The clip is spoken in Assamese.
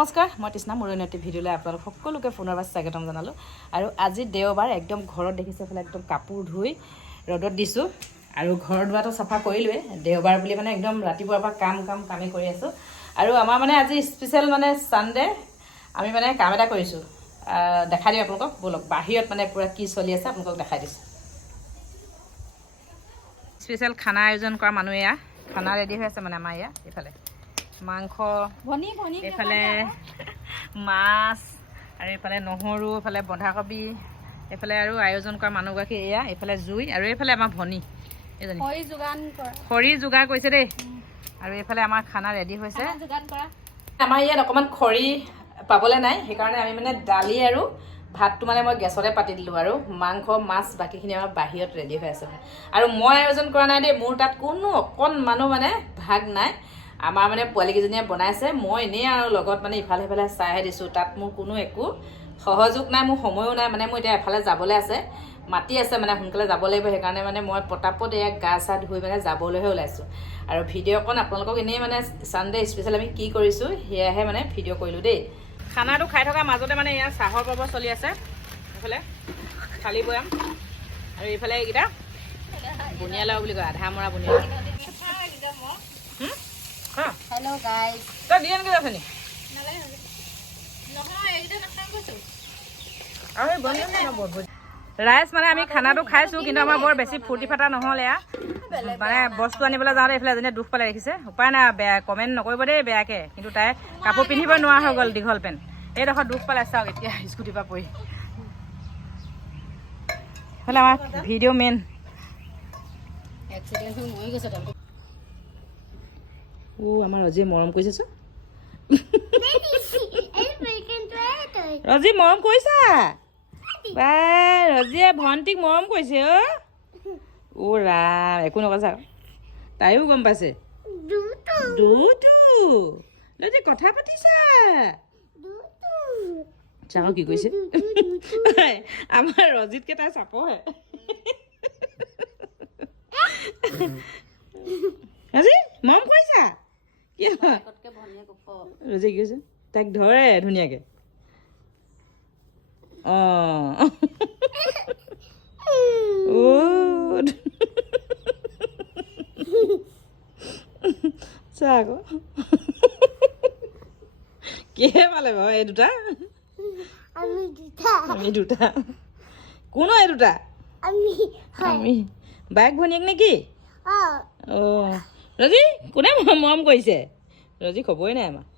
নমস্কাৰ মই তৃষ্ণা মুৰণতি ভিডিঅ'লৈ আপোনালোক সকলোকে পুনৰবাৰ স্বাগতম জনালোঁ আৰু আজি দেওবাৰ একদম ঘৰত দেখিছে ফালে একদম কাপোৰ ধুই ৰ'দত দিছোঁ আৰু ঘৰ দুৱাৰটো চাফা কৰিলোৱে দেওবাৰ বুলি মানে একদম ৰাতিপুৱাৰ পৰা কামেই কৰি আছোঁ আৰু আমাৰ মানে আজি স্পেচিয়েল মানে সানডে আমি মানে কাম এটা কৰিছোঁ দেখাই দিওঁ আপোনালোকক বলক বাহিৰত মানে পুৰা কি চলি আছে আপোনালোকক দেখাই দিছোঁ স্পেচিয়েল খানা আয়োজন কৰা মানুহ এয়া খানা ৰেডি হৈ আছে মানে আমাৰ এয়া এইফালে মাংস এইফালে মাছ আৰু এইফালে নহৰু এইফালে বন্ধাকবি এইফালে আৰু আয়োজন কৰা মানুহগৰাকী এয়া এইফালে জুই আৰু এইফালে আমাৰ ভনী এজনী খৰি যোগাৰ কৰিছে দেই আৰু এইফালে আমাৰ খানা ৰেডি হৈছে আমাৰ ইয়াত অকণমান খৰি পাবলৈ নাই সেইকাৰণে আমি মানে দালি আৰু ভাতটো মানে মই গেছতে পাতি দিলোঁ আৰু মাংস মাছ বাকীখিনি আমাৰ বাহিৰত ৰেডি হৈ আছে আৰু মই আয়োজন কৰা নাই দেই মোৰ তাত কোনো অকণমানো মানে ভাগ নাই আমাৰ মানে পোৱালীকেইজনীয়ে বনাইছে মই এনেই আৰু লগত মানে ইফালে সিফালে চাইহে দিছোঁ তাত মোৰ কোনো একো সহযোগ নাই মোৰ সময়ো নাই মানে মোৰ এতিয়া এফালে যাবলৈ আছে মাতি আছে মানে সোনকালে যাব লাগিব সেইকাৰণে মানে মই পটাপট এয়া গা চা ধুই মানে যাবলৈহে ওলাইছোঁ আৰু ভিডিঅ' অকণ আপোনালোকক এনেই মানে সানডে স্পেচিয়েল আমি কি কৰিছোঁ সেয়াহে মানে ভিডিঅ' কৰিলোঁ দেই খানাটো খাই থকাৰ মাজতে মানে এয়া চাহৰ পৰ্ব চলি আছে এইফালে থালি বৈয়াম আৰু এইফালে এইকেইটা বুনিয়া লাও বুলি কয় আধা মৰা বুনিয়া Hello guys. তই দিয়ে নেকি আছে নি ৰাইচ মানে আমি খানাটো খাইছোঁ কিন্তু আমাৰ বৰ বেছি ফূৰ্তি ফাটা নহ'ল এয়া মানে বস্তু আনিবলৈ যাওঁতে এইফালে এজনীয়ে দুখ পালে দেখিছে উপায় নাই বেয়া কমেণ্ট নকৰিব দেই বেয়াকৈ কিন্তু তাই কাপোৰ পিন্ধিব নোৱাৰা হৈ গ'ল দীঘল পেণ্ট এইডোখৰ দুখ পালে চাওক এতিয়া স্কুটিৰ পৰা পৰি এইফালে আমাৰ ভিডিঅ' মেইন আমাৰ ৰজিয়ে মৰম কৰিছে চোন ৰজি মৰম কৰিছা বাই ৰজিয়ে ভণ্টিক মৰম কৰিছে অ' ৰাম একো নকৈছা তাইও গম পাইছে ৰজি কথা পাতিছা চাওঁ কি কৈছে আমাৰ ৰজিতকে তাই চাপহে ৰজি মৰম কৰিছা কি ৰজি কি কৈছে তাইক ধৰে ধুনীয়াকৈ চা আকৌ কিহে পালে বাৰু এই দুটা আমি দুটা কোন এই দুটা আমি বাইক ভনীয়েক নেকি ৰজি কোনে মৰম কৰিছে ৰজি খবৰে নাই আমাৰ